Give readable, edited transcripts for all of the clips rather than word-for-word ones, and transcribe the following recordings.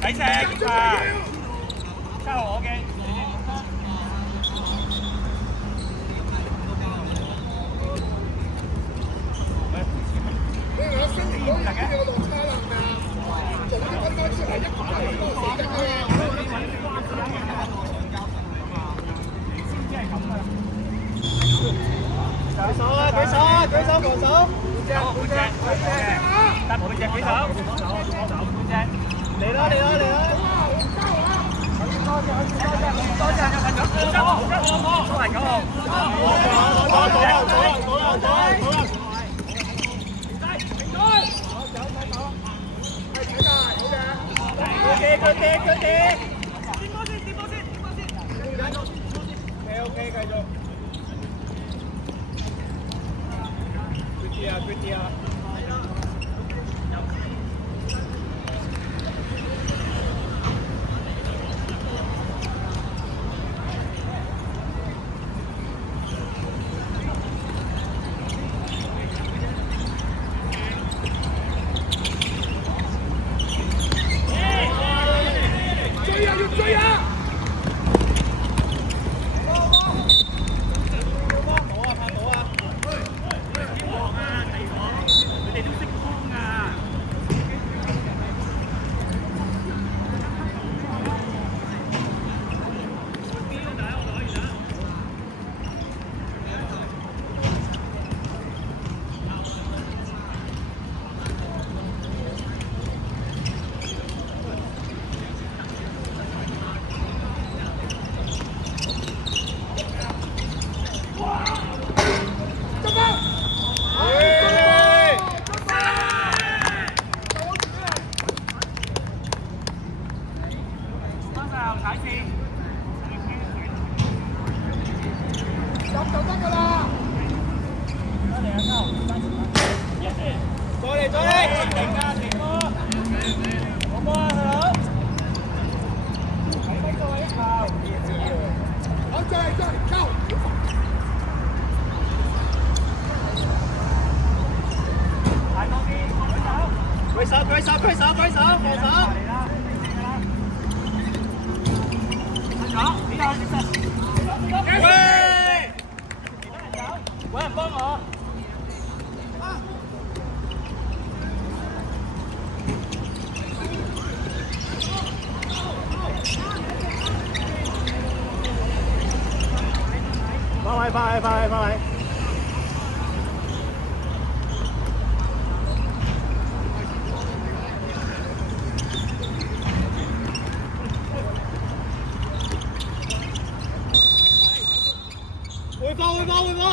抵射結啊！交我嘅。我身形嗰陣有落差啦，係咪啊？總之分開出嚟一排嚟多4隻啊！舉手啊！舉手啊！舉手防守！背脊！得背脊舉手！背脊！嚟啦！嚟啦！嚟啦！多謝，有份獎，都係9號。OK， 繼續。Good 啲啊！追啊！要追啊！翻嚟！回波！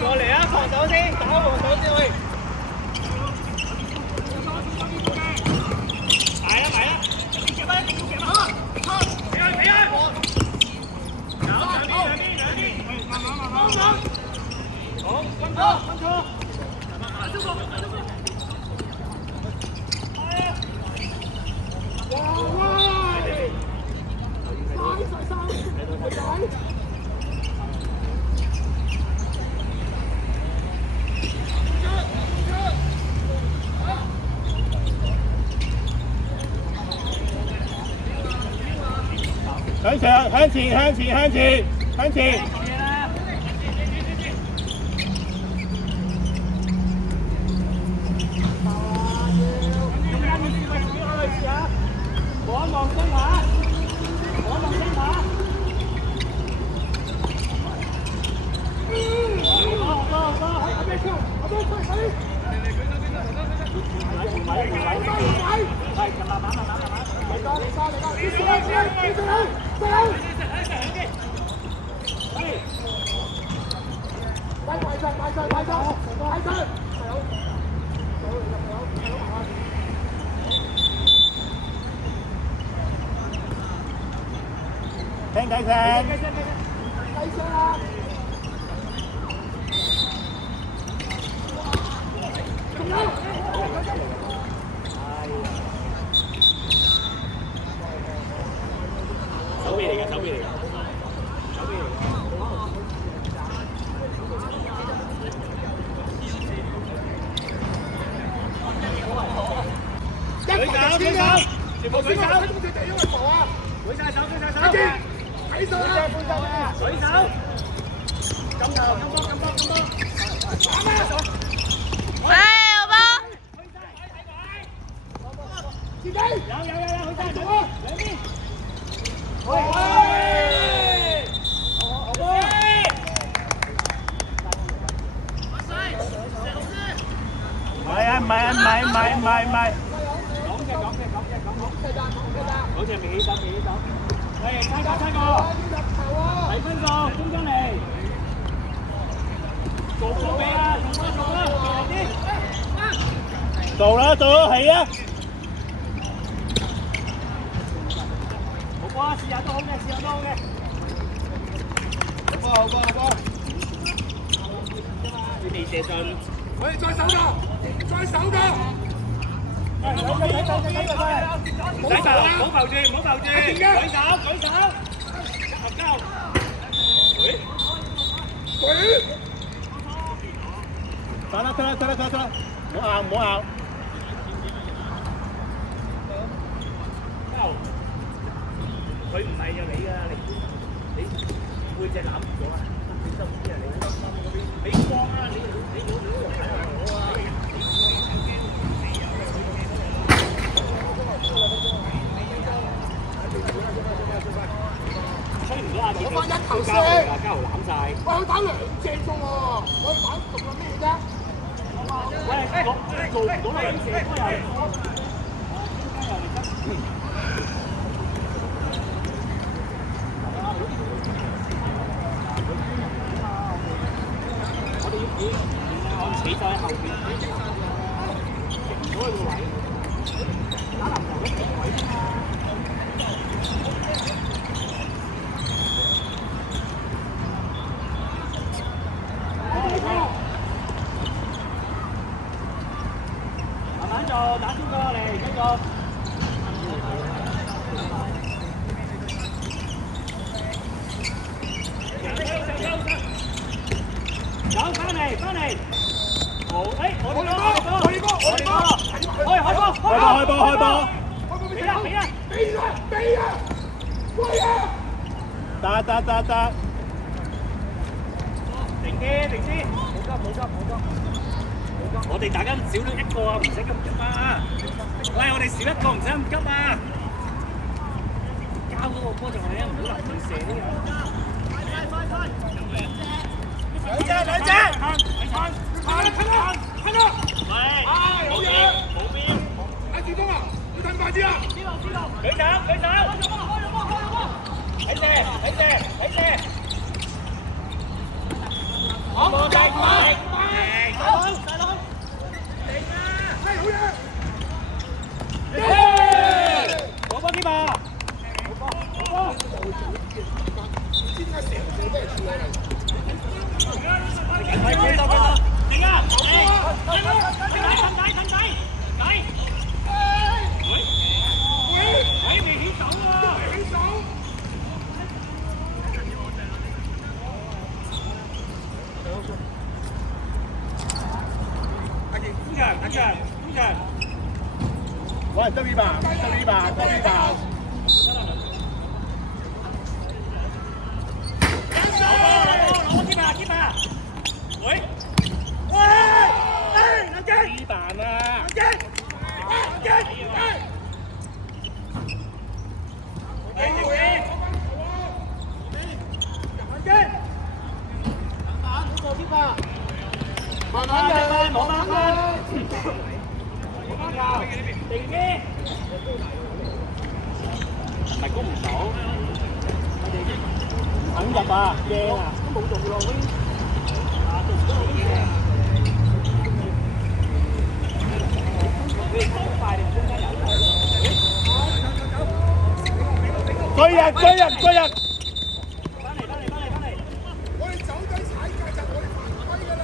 過嚟啊！防守先，打防守先喂。埋啊埋啊！夾啊！夾啊！俾佢俾佢。兩邊，慢慢。好，分錯。向前！望身下。聽計聲。手臂嚟㗎。舉手，全部舉手。因為浮啊！舉晒手。睇手啦！舉手。撳波。喂，好波！自己有，去晒做啊！兩邊。唔係。講隻未起手。嚟，猜過。睇分數，中間嚟。做波俾啊！做啦，係啊！好波啊！試下都好嘅。好波！你未射進。喂，再手㗎！唔使手，唔好浮住，舉手，合交，得啦，唔好拗，佢唔係就你㗎，你背脊攬住咗啊，小心啲啊你，俾光啊你好啊。我翻一頭先，交攬晒。喂，佢打2隻啫喎，我打做咗咩啫？喂，做唔到啦，射波又。我企在後邊，停咗佢個位，打籃球一定位啫嘛。打邊個嚟？繼續。走，翻嚟。好，我哋開波。俾啊！喂啊！得。停先。冇急。我哋大家少咗一個啊，唔使咁急啊！喂，我哋少一個唔使咁急啊！交嗰個波就係啊，唔好立亂射呢個。兩隻！行啦！喂，冇邊！阿志東啊，要褪快啲啊！知道。舉手！喂，这里吧，这里吧，这里吧。雞蛋啊！慢慢嚟，慢慢嚟。定啲，係攻唔到，肯入啊，驚啊，都冇用咯，追人，追人，追人！翻嚟，我哋走緊踩界就我哋犯規㗎啦！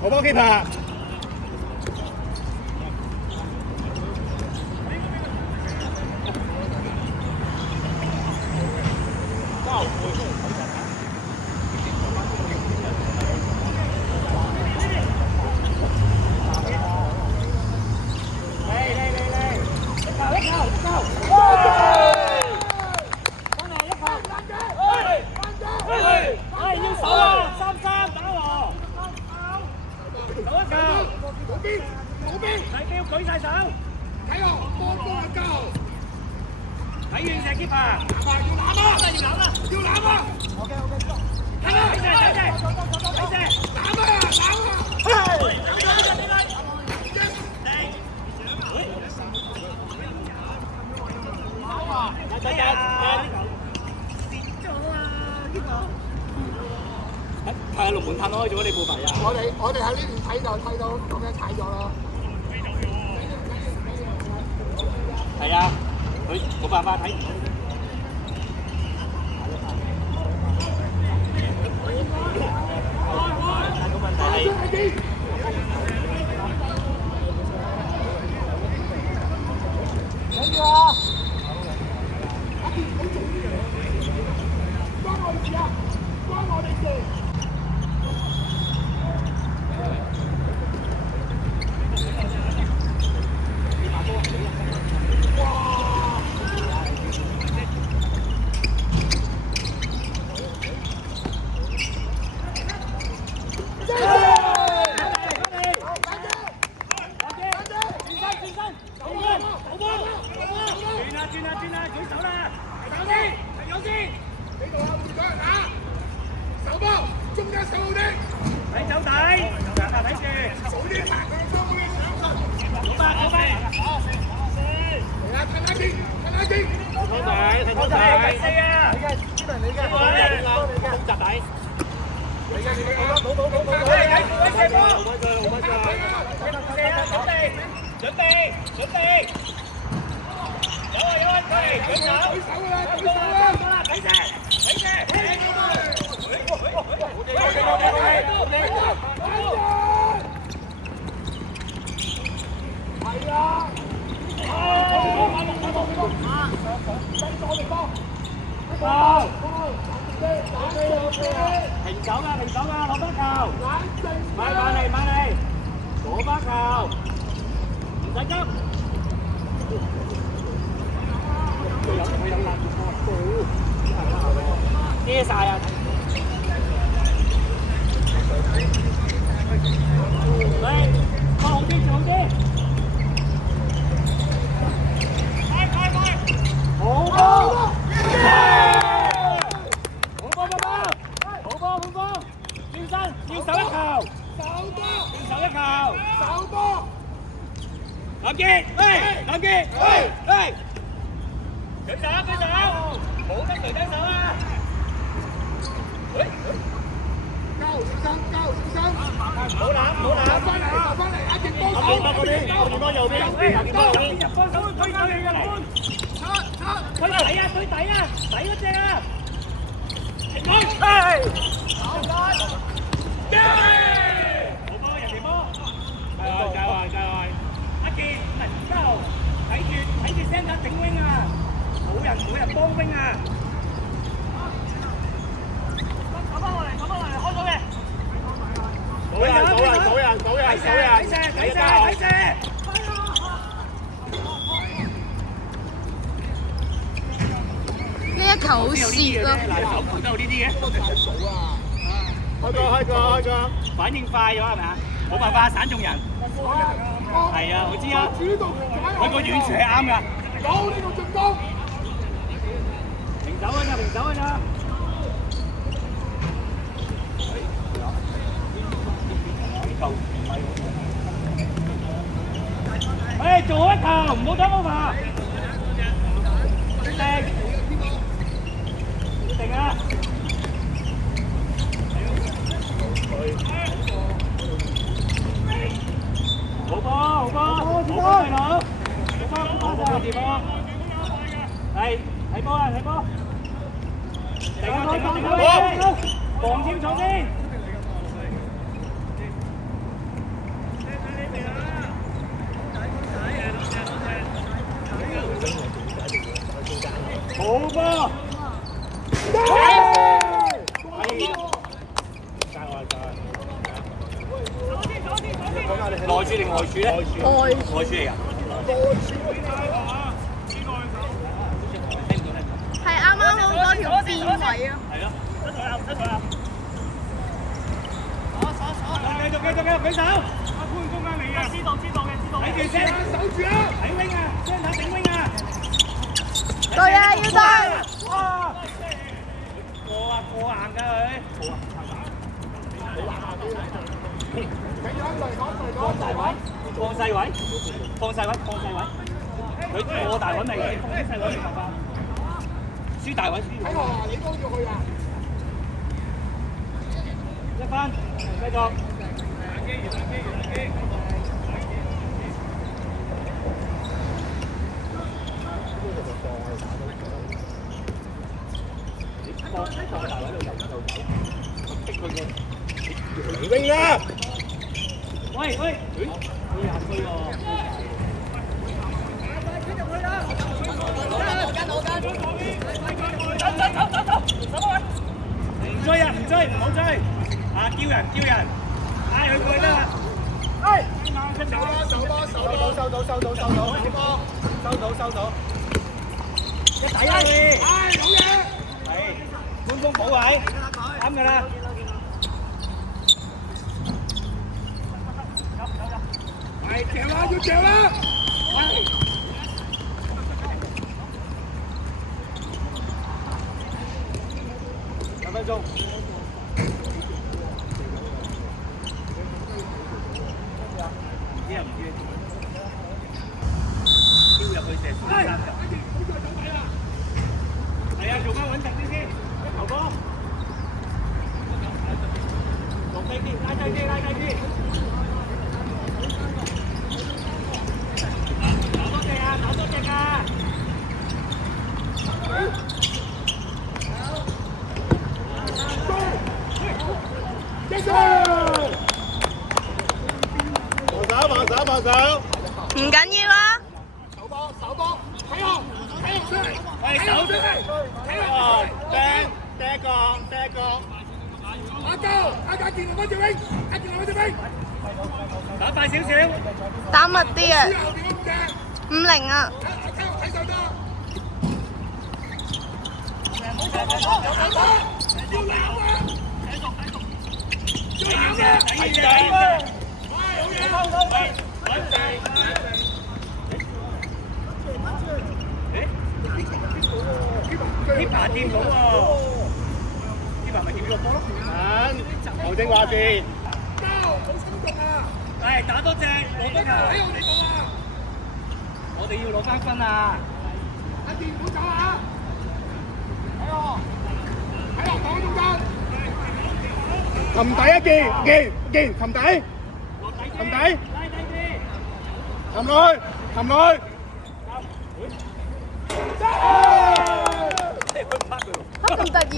我幫 keeper。係龍門攤開咗，你冇埋啊！我哋喺呢邊睇就睇到咁樣踩咗咯。係啊，佢冇辦法睇唔到。但個問題係。睇住啊！關我哋事啊！關我哋事！好。準備，有啊，過嚟舉手啦，睇射，係啊！停手㗎，攞翻球，買嚟，攞翻球，唔使急。遮晒啊！喂，放好啲，好啲。好波！好波！轉身，要手一球。手波！林傑，舉手，冇得舉手啊！交小心！冇攬，翻嚟，阿健幫手！阿健幫右邊，入幫手推返你嘅嚟！推底啊！底嗰隻啊！人哋波！界外！阿健唔係之後睇住聲打整 wing 啊！冇人幫 wing 啊！走翻落嚟，開咗嘅！數人！睇射！呢一球好蝕咯。手盤都有呢啲嘅。開個！反應快咗係咪啊？冇辦法，散中人。係啊，我知啊。佢個遠處係啱㗎。有呢個進攻。平手㗎咋。誒，做好一球，唔好打over。定啊！好波，大佬！睇波！定啊！防清楚先。好波！內柱定外柱咧？外柱嚟㗎。係啱啱好嗰條邊位啊！係咯，出台啦！繼續，舉手！阿潘中間嚟嘅，知道嘅。睇住先，守住啊！睇 wing 啊，雙手頂 wing 啊！對啊，要對！哇！過硬㗎佢。放細位，佢過大位咪放啲細位嚟辦法，輸大位。睇我啊！你幫住佢啊！一分，繼續。放大位度走，逼佢個。嚟 wing 啦！喂，你行佢喎。唔追，唔好追。啊，叫人，嗌佢過去得啦。收到！一底啊你！好嘢！係，官方保位，啱㗎啦。要嚼啦！2分鐘。啲人唔知，丟入去射3球。係啊，做翻穩陣啲先，球波。落低啲，拉低啲。放手。唔緊要啊。手波，手波，睇我出嚟，喂，手出嚟，第一個。阿高，阿家健落嗰條 wing， 阿健落嗰條 wing， 打快少少。打密啲啊。後邊嗰隻50啊。睇手多。呢排掂到喎，呢排咪掂呢個波咯。牛正話事。交，好心動啊！係打多隻，攞多球。喺我哋度啊！我哋要攞翻分啊！阿健唔好走啊！喺我擋中間。擒底一件，擒底，擒底，擒落去，擒落去。咁突然嘅？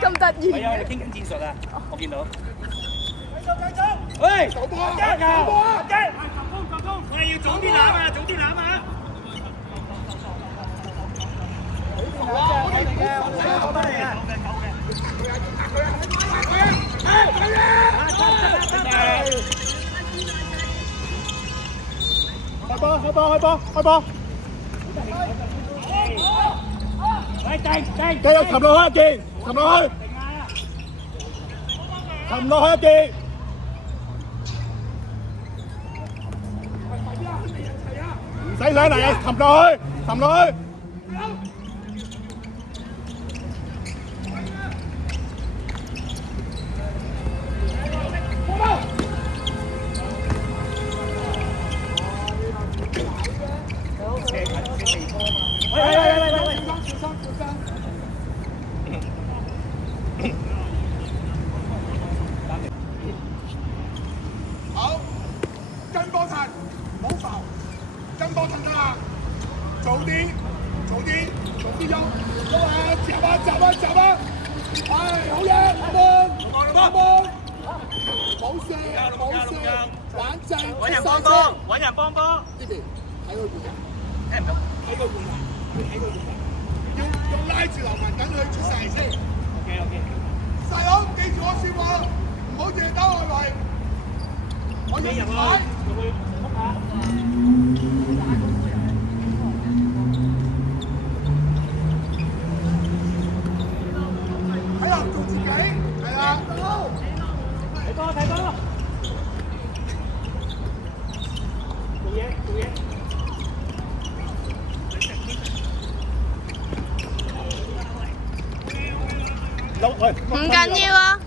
咁突然係啊，嘅？你傾緊戰術啊！我見到。喂，手波啊！加油！手波啊！我哋要早啲攬啊！早啲攬啊！開波！喂，定！繼續擒落去一件，擒落去一件。唔使上嚟啊！擒落去。好，跟波騰，唔好浮，跟波騰得啦，早啲喐，走啊！好嘢，阿門，冇事，冷靜，揾人幫波。呢邊睇佢換人，聽唔到。睇佢換人，要拉住劉文等佢出晒先。OK。細佬，記住我説話，唔好淨係打外圍。我要入去。喺度做自己，係啦。睇波。做嘢。唔緊要啊。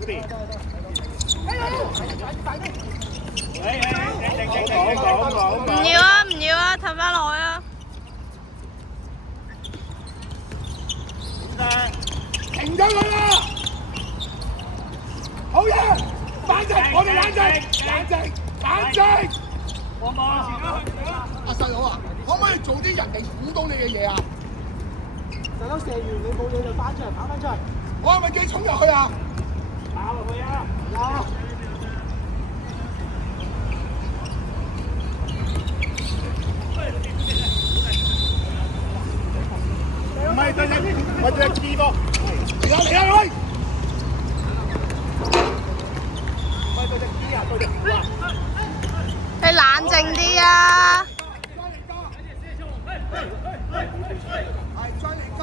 唔要啊，褪翻落去啊。停咗佢啦！好嘢，冷靜，我哋冷靜。幫波。阿細佬啊，可唔可以做啲人哋估到你嘅嘢啊？細佬射完你冇嘢就翻出嚟，跑翻出嚟。我係咪叫你衝入去啊？打落去啊！有。唔係對隻，我對隻機波。嚟啊！喂！唔係對隻機啊，對隻鼓啊！你冷靜啲啊！係張力哥。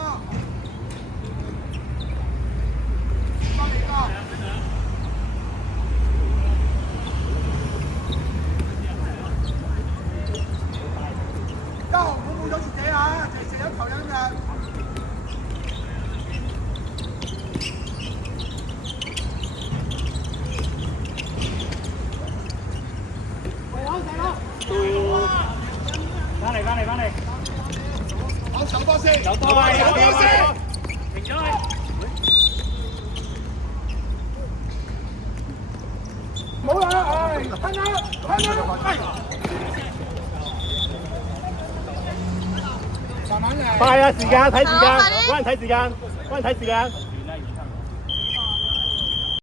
家豪唔好冇咗自己啊！淨係射咗球因嘅。翻嚟。好，手波先。停咗佢。冇啦，吞啦！慢慢嚟。快啊！時間睇時間，快啲揾人睇時間。